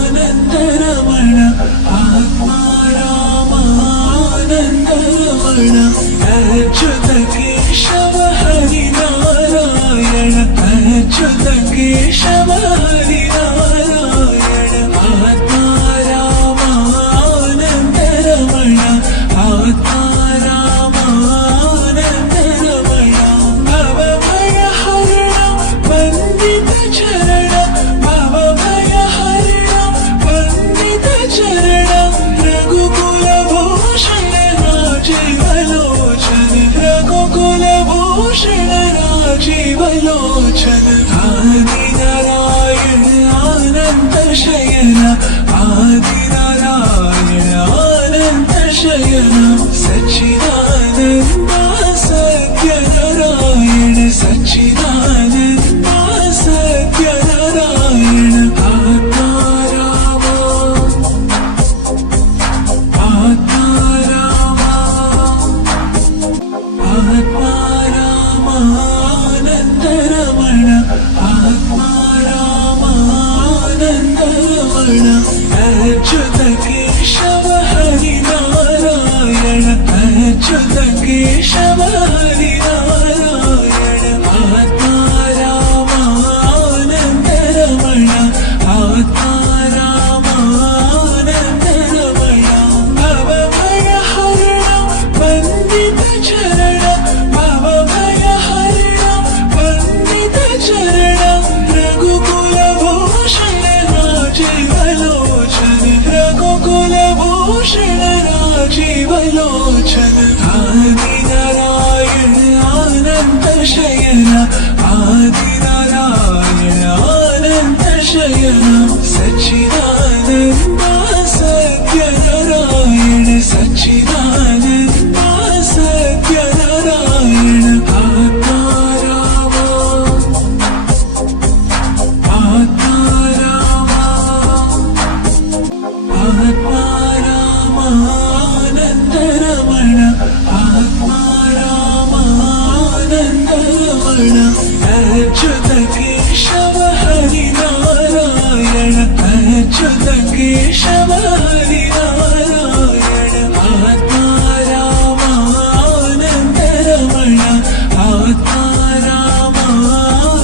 आत्मारामानन्दरमण आत्मारामानन्दरमण अच्युत केशव हरिनारायण अच्युत केशव हरिनारायण आत्मारामानन्दरमण आत्मारामानन्दरमण भवभय हरण वन्दित चरण भवभय हरण वन्दित चरण रघुकुल भूषण राजीव लोचन रघुकुल भूषण राजीव लोचन आदि नारायण आनंद शयन आदि नारायण आनंद शयन सच्चिदानंद सत्य नारायण सच्चिदानंद सत्य नारायण आत्मारामा आत्मारामा आत्मारामानन्दरमण आत्मारामानन्दरमण अच्युत केशव हरिनारायण अच्युत केशव हरिनारायण आत्मारामानन्दरमण आत्मारामानन्दरमण भवभय हरण वन्दित चरण भवभय हरण वन्दित चरण रघुकुल भूषण राजीव लोचन रघुकुल भूषण राजीव लोचन आदि नारायण आनंद शयन आदि नारायण आनंद शयन सच्चिदानंद सत्य नारायण सच्चिदानंद सत्य नारायण आत्मारामा आत्मारामा आत्मारामानन्दरमण आत्मारामानन्दरमण अच्युत केशव हरिनारायण अच्युत केशव हरिनारायण आत्मारामानन्दरमण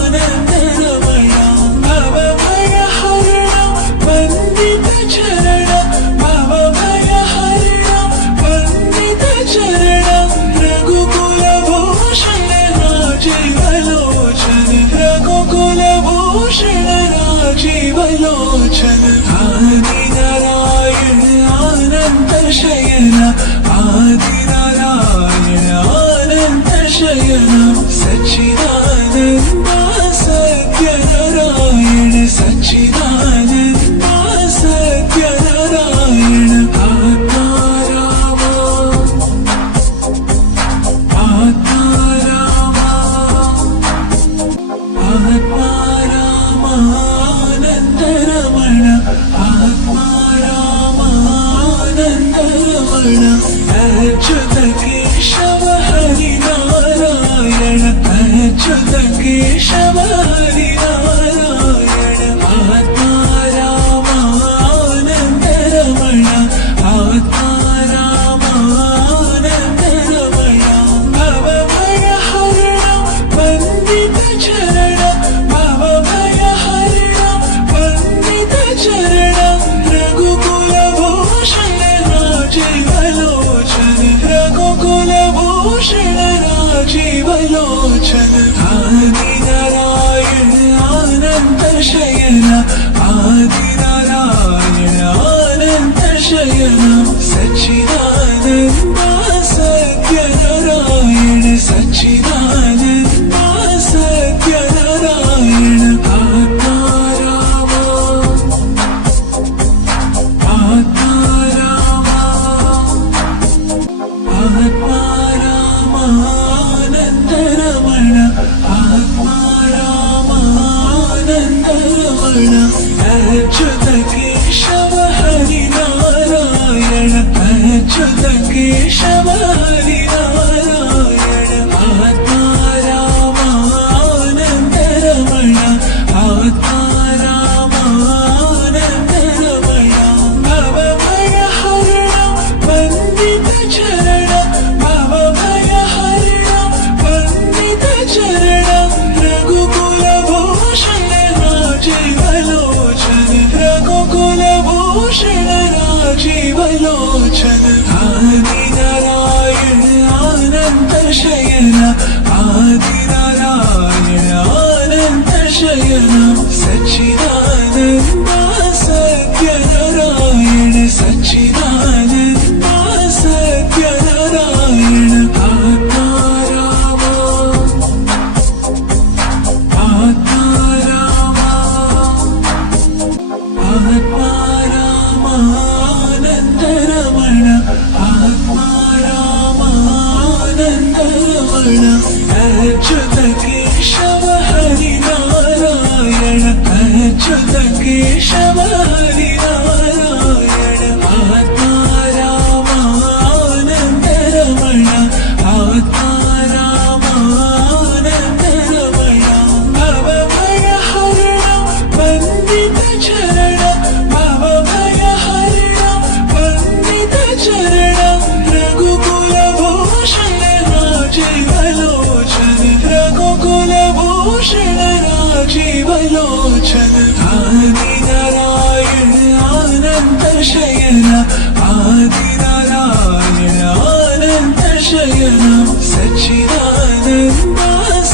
आत्मारामानन्दरमण भवभय हरण वन्दित चरण भवभय हरण वन्दित चरण रघुकुल भूषण राजीव लोचन रघुकुल भूषण राजीव लोचन आदि नारायण आनंद शयन आदि नारायण आनंद शयन सच्चिदानंद सत्य नारायण सच्चिदानंद सत्य नारायण आत्मारामा आत्मारामा आत्मारामानन्दरमण आत्मारामानन्दरमण अच्युत केशव हरिनारायण अच्युत केशव हरिनारायण आत्मारामानन्दरमण आत्मारामानन्दरमण भवभय हरण वन्दित चरण भवभय हरण वन्दित चरण रघुकुल भूषण राजीव लोचन रघुकुल भूषण राजीव लोचन आदि नारायण आनंद शयन आदि नारायण आनंद शयन सच्चिदानंद सत्य नारायण सच्चिदानंद सत्य नारायण आत्मारामा आत्मारामा आत्मारामानन्दरमण आत्मारामानन्दरमण अच्युत केशव हरिनारायण अच्युत केशव हरिनारायण आत्मारामानन्दरमण आत्मा सच्चिदानन्द सत्यनारायण सच्चिदानन्द सत्यनारायण आत्मारामानन्दरमण आत्मारामानन्दरमण अच्युत केशव हरिनारायण अच्युत केशव हरिनारायण आत्मारामानन्दरमण आत्मारामानन्दरमण भवभयहरण वन्दित चरण भवभयहरण वन्दित चरण रघुकुलभूषण राजीवलोचन रघुकुलभूषण राजीवलोचन आदिनारायण आनन्द शयन आदिनारायण आनन्द शयन सच्चिदानन्द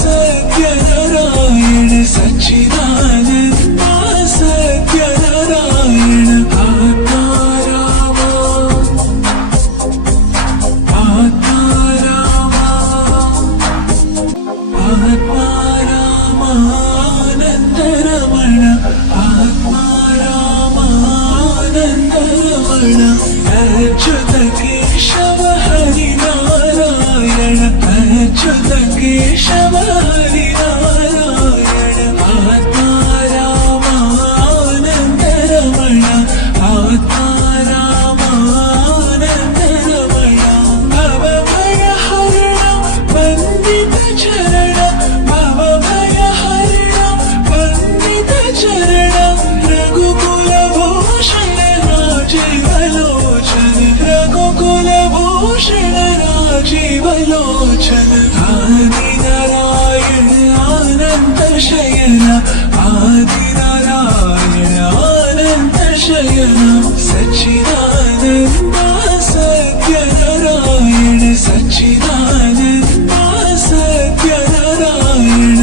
सत्यनारायण सच्चिदानन्द सत्यनारायण आत्मारामानन्दरमण आत्मारामानन्दरमण अच्युत केशव हरिनारायण अच्युत केशव हरिनारायण आत्मारामानन्दरमण आत्मारामानन्दरमण भवभयहरण वन्दित चरण भवभयहरण वन्दित चरण रघुकुलभूषण राजीवलोचन रघुकुलभूषण राजीवलोचन आदिनारायण आनन्द शयन आदिनारायण आनन्द शयन सच्चिदानन्द सत्यनारायण सच्चिदानन्द सत्यनारायण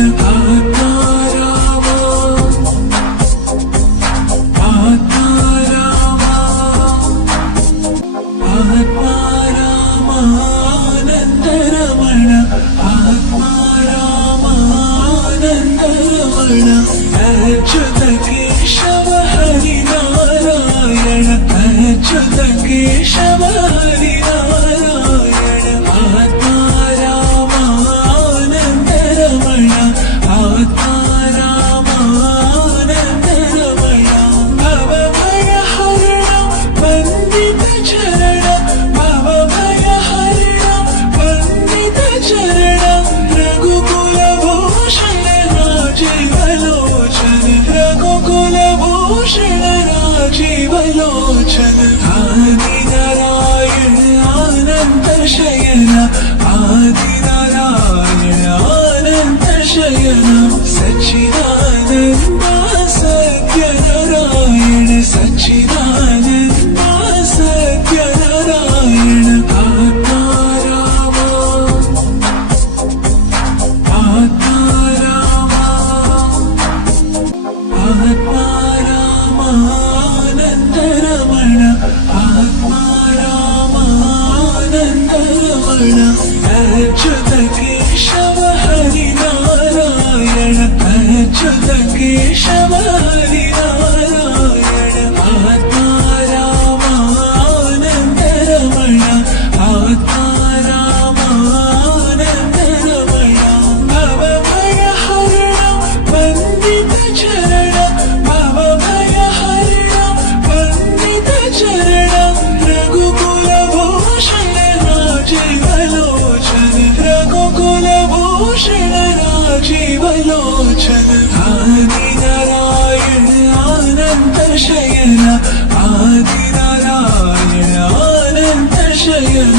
आत्मारामानन्दरमण आत्मारामानन्दरमण अच्युत केशव हरिनारायण अच्युत केशव हरिनारायण आत्मारामानन्दरमण आत्मारामानन्दरमण भवभयहरण वन्दित चरण भवभयहरण वन्दित चरण रघुकुलभूषण राजीवलोचन रघुकुलभूषण राजीवलोचन आदिनारायण आनन्द शयन आदिनारायण आनन्द शयन सच्चिदानन्द सत्यनारायण सच्चिदानन्द सत्यनारायण आत्मारामानन्दरमण आत्मारामानन्दरमण अच्युत केशव हरिनारायण अच्युत केशव हरिनारायण आत्मारामानन्दरमण आत्मारामानन्दरमण भवभयहरण वन्दित चरण भवभयहरण वन्दित चरण रघुकुलभूषण राजीवलोचन रघुकुलभूषण राजीवलोचन आदिनारायण आनन्द शयन आदिनारायण आनन्द शयन